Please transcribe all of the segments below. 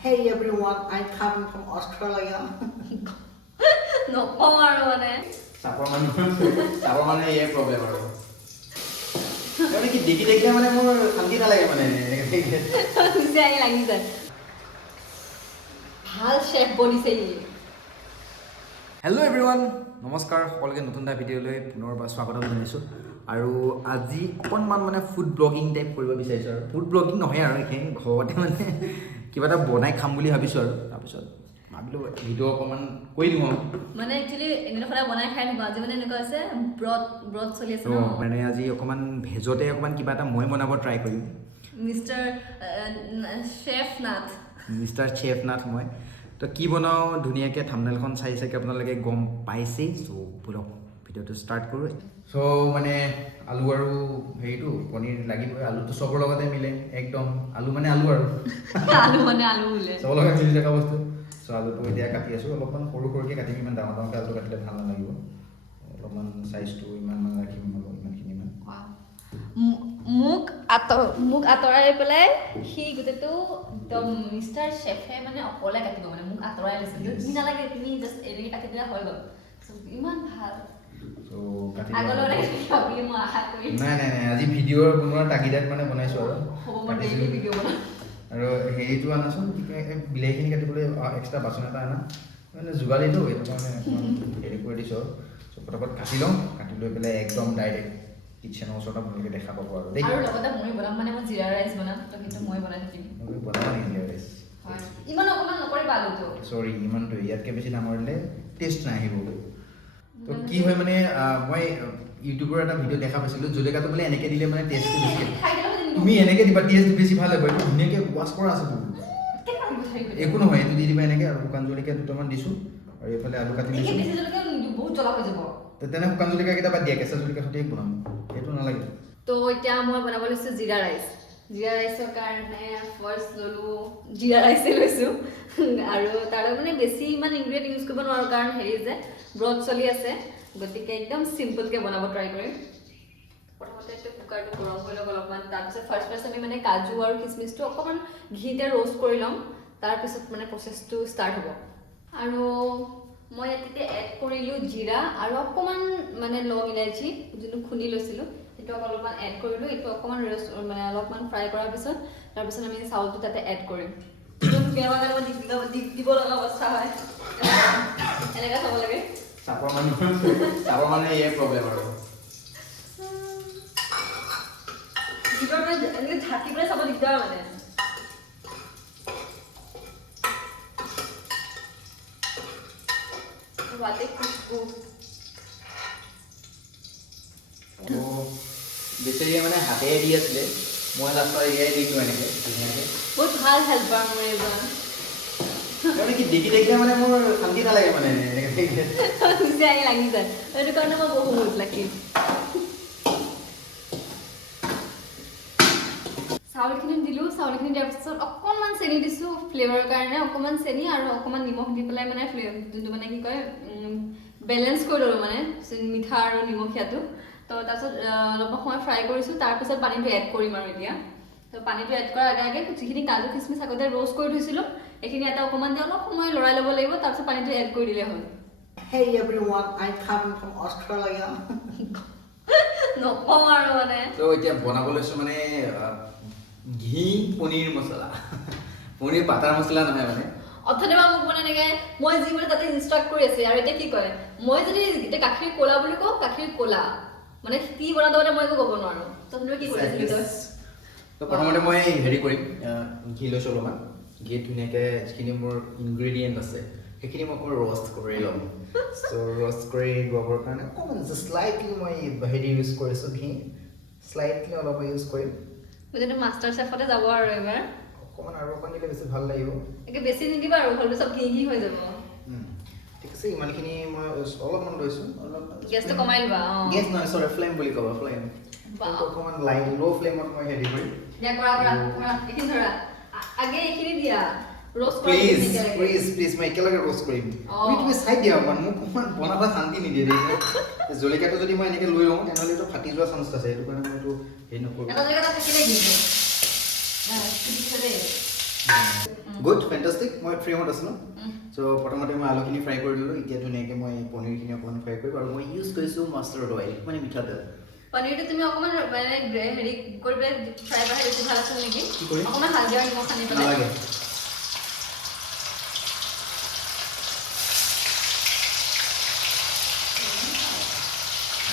Hey everyone, I come from Australia. নকওঁ আৰু মানে চাবৰ মানে এই প্ৰব্লেম আৰু মানে কি দেখি দেখিলে মানে মোৰ শান্তি নালাগে মানে খুচিয়াই লাগি যায় ভাল চেফ বনিছে ই হেল্ল' এভৰিৱান নমস্কাৰ সকলোকে নতুন এটা ভিডিঅ'লৈ পুনৰ স্বাগতম জনাইছোঁ আৰু আজি অকণমান মানে ফুড ব্লগিং টাইপ কৰিব বিচাৰিছোঁ আৰু ফুড ব্লগিং নহয় আৰু এইখিনি ঘৰতে মানে কিবা এটা বনাই খাম বুলি ভাবিছোঁ আৰু তাৰপিছত ভাবিলোঁ ভিডিঅ' অকণমান কৰি দিওঁ আৰু মানে একচুৱেলি এনেকুৱা সদায় বনাই খাই থাকোঁ আজি মানে এনেকুৱা আছে ব্ৰত চলি আছে ন মানে আজি অকণমান ভেজতে অকণমান কিবা এটা মই বনাব ট্ৰাই কৰিম mister chef Nath mister chef Nath মই তো কি বনাওঁ ধুনীয়াকৈ থাম্বনেইলখন চাই চাগে আপোনালোকে গম পাইছেই চ' ব'লক ভিডিঅ'টো ষ্টাৰ্ট কৰোঁ চ' মানে আলু আৰু হেৰিটো পনীৰ লাগিবই আলুটো চবৰ লগতে মিলে একদম আলু মানে আলু আৰু আলু মানে আলু বোলে চবৰ লগত মিলি থকা বস্তু চ' আলুটো এতিয়া কাটি আছোঁ অলপমান সৰু সৰুকৈ কাটিম ইমান ডাঙৰ ডাঙৰকৈ আলুটো কাটিলে ভাল নালাগিব অলপমান চাইজটো ইমানমান ৰাখিম অলপ ইমানখিনিমান মোক আঁতৰাই পেলাই সি গোটেইটো একদম মিষ্টাৰ শেফে মানে অকলে কাটিব মানে মোক আঁতৰাই লৈছে তুমি নালাগে তুমি জাষ্ট এনেকৈ কাটি দিলে হৈ গ'ল ইমান ভাল আগলৈ ভাবি মই আশা কৰি নাই আজি ভিডিঅ' বনোৱাৰ তাগিদাত মানে বনাইছোঁ আৰু হ'ব মই ডেইলি ভিডিঅ' বনাম আৰু হেৰিটো আনাচোন কি কয় বিলাহীখিনি কাটিবলৈ এক্সট্ৰা বাচন এটা আনা মানে যোগালীটো সেইটো কাৰণে হেৰি কৰি দিছোঁ চ' পটাপট কাটি লওঁ কাটি লৈ পেলাই একদম ডাইৰেক্ট কিটচেনৰ ওচৰত আপোনালোকে দেখা পাব আৰু দেই আৰু লগতে মই বনাম মানে মই জিৰা ৰাইচ বনাম তো সেইটো মই বনাই থাকিম বনাব নিদিয়ে ৰাইচ হয় ইমান অকণমান নকৰিবা আলুটো চৰি ইমানটো ইয়াতকৈ বেছি ডাঙৰ দিলে টেষ্ট নাহিব তো কি হয় মানে মই ইউটিউবৰ এটা ভিডিঅ' দেখা পাইছিলোঁ জলকীয়াটো বোলে এনেকৈ দিলে মানে টেষ্টটো বেছি তুমি এনেকৈ দিবা টেষ্ট বেছি ভাল হ'ব এইটো ধুনীয়াকৈ ৱাছ কৰা আছে একো নহয় এইটো দি দিবা এনেকৈ আৰু শুকান জলকীয়া দুটামান দিছোঁ আৰু এইফালে আলু কাটি দিছোঁ বহুত জ্বলা হৈ যাব তেনে শুকান জলকীয়া কেইটা বাদ দিয়া কেঁচা জলকীয়া সৈতে বনাম সেইটো নালাগে তো এতিয়া মই বনাব লৈছোঁ জিৰা ৰাইচৰ কাৰণে ফাৰ্ষ্ট ল'লোঁ জিৰা ৰাইচে লৈছোঁ আৰু তাৰ মানে বেছি ইমান ইনগ্ৰিডিয়েণ্ট ইউজ কৰিব নোৱাৰোঁ কাৰণ হেৰি যে ব্ৰত চলি আছে গতিকে একদম চিম্পলকৈ বনাব ট্ৰাই কৰিম প্ৰথমতে এইটো কুকাৰটো গৰম হৈ লওক অলপমান তাৰপিছত ফাৰ্ষ্ট আমি মানে কাজু আৰু কিচমিচটো অকণমান ঘিতে ৰ'ষ্ট কৰি ল'ম তাৰপিছত মানে প্ৰচেছটো ষ্টাৰ্ট হ'ব আৰু মই ইয়াতে এড কৰিলোঁ জিৰা আৰু অকণমান মানে লং ইলাইচি যোনটো খুন্দি লৈছিলোঁ সেইটো অলপমান এড কৰিলোঁ এইটো অকণমান ৰ'ষ্ট মানে অলপমান ফ্ৰাই কৰাৰ পিছত তাৰপিছত আমি চাউলটো তাতে এড কৰিম বেয়া দিব লগা অৱস্থা হয় এনেকৈ চাব লাগে চাবৰ মানে এই প্ৰব্লেম আৰু এনেকৈ ঢাকি পেলাই চাব দিগদাৰ মানে বেচেৰীয়ে মানে হাতেৰে দি আছিলে মই লাষ্টত এয়াই দি দিওঁ এনেকৈ ধুনীয়াকৈ বহুত ভাল হেল্পাৰ মোৰ এজন মানে কি দেখি দেখিলে মানে মোৰ শান্তি নালাগে মানে খুচিয়াই লাগি যায় সেইটো কাৰণে মই বহুত লাগি চাউলখিনি দিলোঁ চাউলখিনি দিয়াৰ পিছত অকণমান চেনি দিছোঁ ফ্লেভাৰৰ কাৰণে অকণমান চেনি আৰু অকণমান নিমখ দি পেলাই মানে যোনটো মানে কি কয় বেলেঞ্চ কৰি ল'লোঁ মানে মিঠা আৰু নিমখীয়াটো তো তাৰপিছত অলপ সময় ফ্ৰাই কৰিছোঁ তাৰপিছত পানীটো এড কৰিম আৰু এতিয়া তো পানীটো এড কৰাৰ আগে যিখিনি কাজু কিচমিচ আগতে ৰ'ষ্ট কৰি থৈছিলোঁ এইখিনি এটা অকণমান দি অলপ সময় লৰাই ল'ব লাগিব তাৰপিছত পানীটো এড কৰি দিলে হ'ল Hey everyone, I come from Australia. নকওঁ আৰু মানে তো এতিয়া বনাব লৈছোঁ মানে ঘি পনীৰ মছলা পনীৰ বাটাৰ মছলা নহয় মানে অথনি মোক মানে এনেকৈ মই যি মানে তাতে ইনষ্ট্ৰাক্ট কৰি আছে আৰু এতিয়া কি কৰে মই যদি এতিয়া গাখীৰ ক'লা বুলি কওঁ গাখীৰ ক'লা মানে কি বনাব মানে মই একো ক'ব নোৱাৰোঁ তথাপিও কি কৰিছিলি তই তো প্ৰথমতে মই হেৰি কৰিম ঘি লৈছোঁ অলপমান ঘি ধুনীয়াকৈ যিখিনি মোৰ ইনগ্ৰেডিয়েণ্ট আছে সেইখিনি মই অকণমান ৰ'ষ্ট কৰি ল'ম চ' ৰ'ষ্ট কৰি ল'বৰ কাৰণে অকণমান শ্লাইটলি মই হেৰি ইউজ কৰিছোঁ ঘি শ্লাইটলি অলপ ইউজ কৰিম গোটেইটো মাষ্টাৰ চেফতে যাব আৰু এবাৰ অকণমান আৰু অকণমান দিলে বেছি ভাল লাগিব একে বেছি নিদিবা আৰু হ'লেতো চব ঘি হৈ যাব ঠিক আছে ইমানখিনি মই অলপমান লৈছোঁ অলপ গেছটো কমাই ল'বা গেছ নহয় চৰি ফ্লেম বুলি ক'ব ফ্লেম অকণমান ল' ফ্লেমত মই হেৰি কৰিম দিয়া কৰা এইখিনি ধৰা আগে এইখিনি দিয়া ৰ'ষ্ট প্লিজ মই একেলগে ৰ'ষ্ট কৰিম তুমি চাই দিয়া অকণমান মোক অকণমান বনাব শান্তি নিদিয়ে দেই জলকীয়াটো যদি মই এনেকৈ লৈ লওঁ তেনেহ'লে এইটো ফাটি যোৱা চান্স আছে সেইটো কাৰণে মই এইটো হেৰি নকৰোঁ এটা জলকীয়া থাকিলে কিন্তু গুড ফেণ্টাষ্টিক মই ফ্ৰেমত আছোঁ ন চ' প্ৰথমতে মই আলুখিনি ফ্ৰাই কৰি দিলোঁ এতিয়া ধুনীয়াকৈ মই পনীৰখিনি অকণমান ফ্ৰাই কৰিম আৰু মই ইউজ কৰিছোঁ মাষ্টাৰ্ড অইল মানে মিঠাতেল পনীৰটো তুমি অকণমান মানে হেৰি কৰি পেলাই ফ্ৰাই কৰা বেছি ভাল আছিল নেকি কি কৰিম অকণমান হালধি আৰু নিমখ সানি পেলাই নালাগে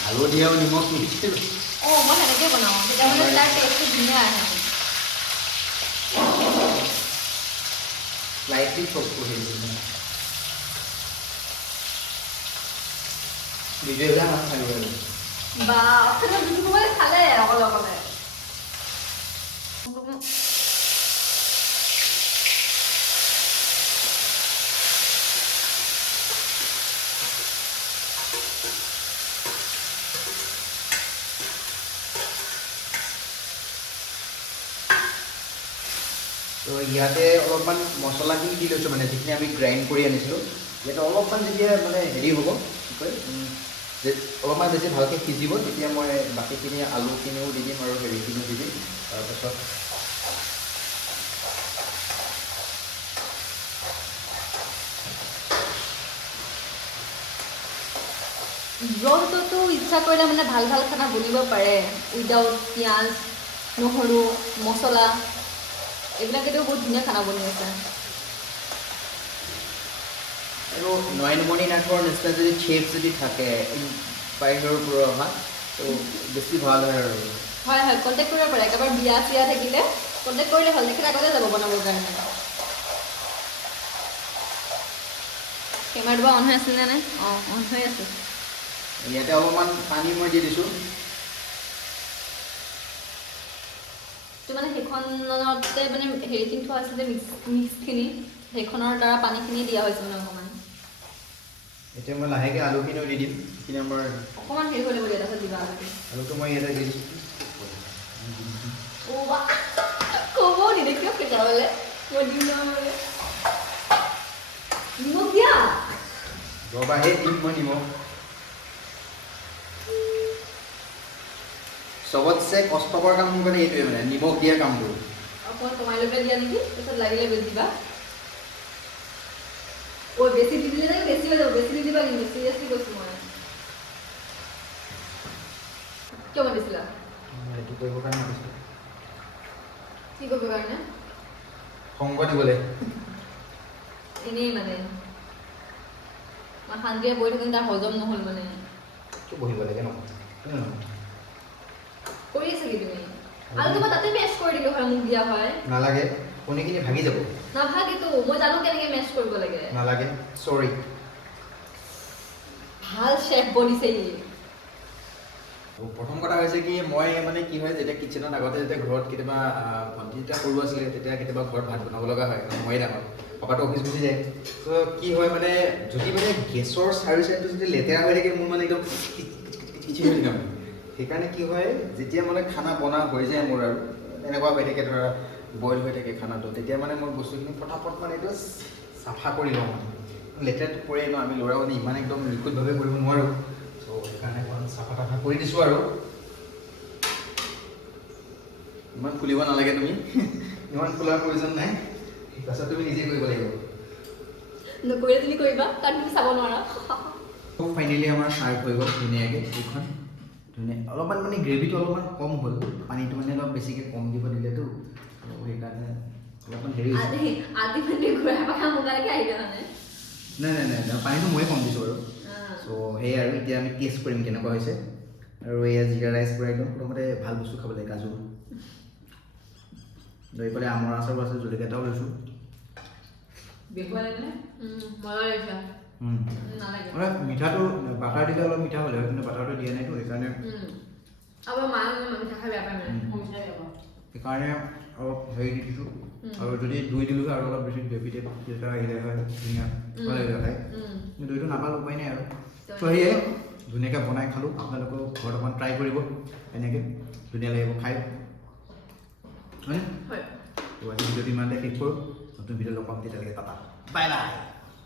হালধি আৰু নিমখ নিদিছিলোঁ অঁ মই সেনেকৈ বনাওঁ তেতিয়া মানে তাৰ টেষ্টটো ধুনীয়া আহে লাইটলি চপ কৰি দিছিলোঁ ভিডিঅ'বিলাক মানুহ থাকিব লাগিব বা মানে খালে অকলে অকলে তো ইয়াতে অলপমান মছলাখিনি দি লৈছোঁ মানে যিখিনি আমি গ্ৰাইণ্ড কৰি আনিছিলোঁ ইয়াতে অলপমান যেতিয়া মানে হেৰি হ'ব কি কয় অলপমান বেছি ভালকৈ সিজিব তেতিয়া মই বাকীখিনি আলুখিনিও দি দিম আৰু হেৰিখিনিও দি দিম তাৰপাছত ব্ৰততো ইচ্ছা কৰিলে মানে ভাল ভাল খানা বনিব পাৰে উইদাউট পিঁয়াজ নহৰু মছলা এইবিলাকেতো বহুত ধুনীয়া খানা বনি আছে আৰু নয়নমণি নাথৰ নিচিনা যদি চেফ যদি থাকে বাহিৰৰ পৰা অহা তো বেছি ভাল হয় আৰু হয় হয় কণ্টেক্ট কৰিব পাৰে একেবাৰে বিয়া চিয়া থাকিলে কণ্টেক্ট কৰিলে ভাল তেখেত আগতে যাব বনাবৰ কাৰণে কেমেৰাটো বা অন হৈ আছিলে নে অঁ অন হৈ আছে ইয়াতে অলপমান পানী মই দি দিছোঁ তো মানে সেইখনতে মানে হেৰিখিনি থোৱা আছিলে মিক্সখিনি সেইখনৰ দ্বাৰা পানীখিনি দিয়া হৈছে মানে অকণমান এতিয়া মই লাহেকৈ আলুখিনিও দি দিম সেইখিনি আমাৰ অকণমান হেৰি হৈ ল'ব দিয়া তাৰপিছত দিবা আলুটো মই ইয়াতে দি দিছোঁ ক'ব নিদেখিও কেতিয়াবালে মই দিম নহয় নিমখ দিয়া ৰবা সেই দিম মই নিমখ চবতছে কষ্টকৰ কাম মানে এইটোৱে মানে নিমখ দিয়া কামটো অকণমান কমাই লৈ পেলাই দিয়া নেকি তাৰপিছত লাগিলে বেছি দিবা ঐ বেছি দি দিলে চাগে বেছি হৈ যাব বেছি দি দিবা কিন্তু চিৰিয়াছলি কৈছোঁ মই কিয় মাতিছিলা এইটো কৰিবৰ কাৰণে মাতিছোঁ কি কৰিবৰ কাৰণে সংগ দিবলৈ এনেই মানে মই শান্তিৰে বহি থাকিম তাৰ হজম নহ'ল মানে কিয় বহিব লাগে ন কৰি আছে কি তুমি আলুটো মই তাতে মেচ কৰি দিলোঁ হয় মোক দিয়া হয় নালাগে কণীখিনি ভাগি যাব নাভাগেতো মই জানো কেনেকৈ মেচ কৰিব লাগে নালাগে চৰি ভাল চেফ বনিছে ই প্ৰথম কথা হৈছে কি মই মানে কি হয় যেতিয়া কিটচেনত আগতে যেতিয়া ঘৰত কেতিয়াবা ভণ্টি যেতিয়া সৰু আছিলে তেতিয়া কেতিয়াবা ঘৰত ভাত বনাব লগা হয় ময়ে ডাঙৰ পাপাটো অফিচ গুচি যায় তো কি হয় মানে যদি মানে গেছৰ চাৰি চাইডটো যদি লেতেৰা হৈ থাকে মোৰ মানে একদম কিচি হৈ থাকে সেইকাৰণে কি হয় যেতিয়া মানে খানা বনা হৈ যায় মোৰ আৰু এনেকুৱা হৈ থাকে ধৰা বইল হৈ থাকে খানাটো তেতিয়া মানে মই বস্তুখিনি ফটাফট মানে এইটো চাফা কৰি লওঁ মানে লেতেৰাটো পৰে ন আমি ল'ৰা মানে ইমান একদম লিকুইডভাৱে কৰিব নোৱাৰোঁ ত' সেইকাৰণে অকণমান চাফা তাফা কৰি দিছোঁ আৰু ইমান খুলিব নালাগে তুমি ইমান খোলাৰ প্ৰয়োজন নাই তাৰপিছত তুমি নিজে কৰিব লাগিব নকৰিলে তুমি কৰিবা কাৰণ তুমি চাব নোৱাৰা ফাইনেলি আমাৰ চাৰ্ভ হৈ গ'ল ধুনীয়াকৈ এইখন ধুনীয়া অলপমান মানে গ্ৰেভিটো অলপমান কম হ'ল পানীটো মানে অলপ বেছিকৈ কম দিব দিলেতো সেইকাৰণে অলপমান হেৰি আজি মানে ঘূৰাই পাখা মোকালৈকে আহিলে মানে নাই পানীটো ময়ে কম দিছোঁ আৰু চ' সেয়াই আৰু এতিয়া আমি টেষ্ট কৰিম কেনেকুৱা হৈছে আৰু এয়া জিৰা ৰাইচ পূৰা একদম প্ৰথমতে ভাল বস্তু খাব লাগে কাজু লৈ পেলাই আমৰ আচাৰো আছে জলকীয়া এটাও লৈছোঁ মানে মিঠাটো বাটাৰ দিলে অলপ মিঠা হ'লে হয় কিন্তু বাটাৰটো দিয়া নাইতো সেইকাৰণে সেইকাৰণে অলপ হেৰি দি দিছোঁ আৰু যদি দৈ দিলোঁ হয় আৰু অলপ বেছি গ্ৰেভি টাইপ এটা আহিলে হয় ধুনীয়া ভাল লাগিলে খাই কিন্তু দৈটো নাপালোঁ উপায় নাই আৰু চ' সেয়ে ধুনীয়াকৈ বনাই খালোঁ আপোনালোকেও ঘৰত অকণমান ট্ৰাই কৰিব এনেকৈ ধুনীয়া লাগিব খাই হয়নে তো আজি ভিডিঅ'টো ইমানতে শেষ কৰোঁ নতুন ভিডিঅ' লগ পাম তেতিয়ালৈকে টাটা বাই বাই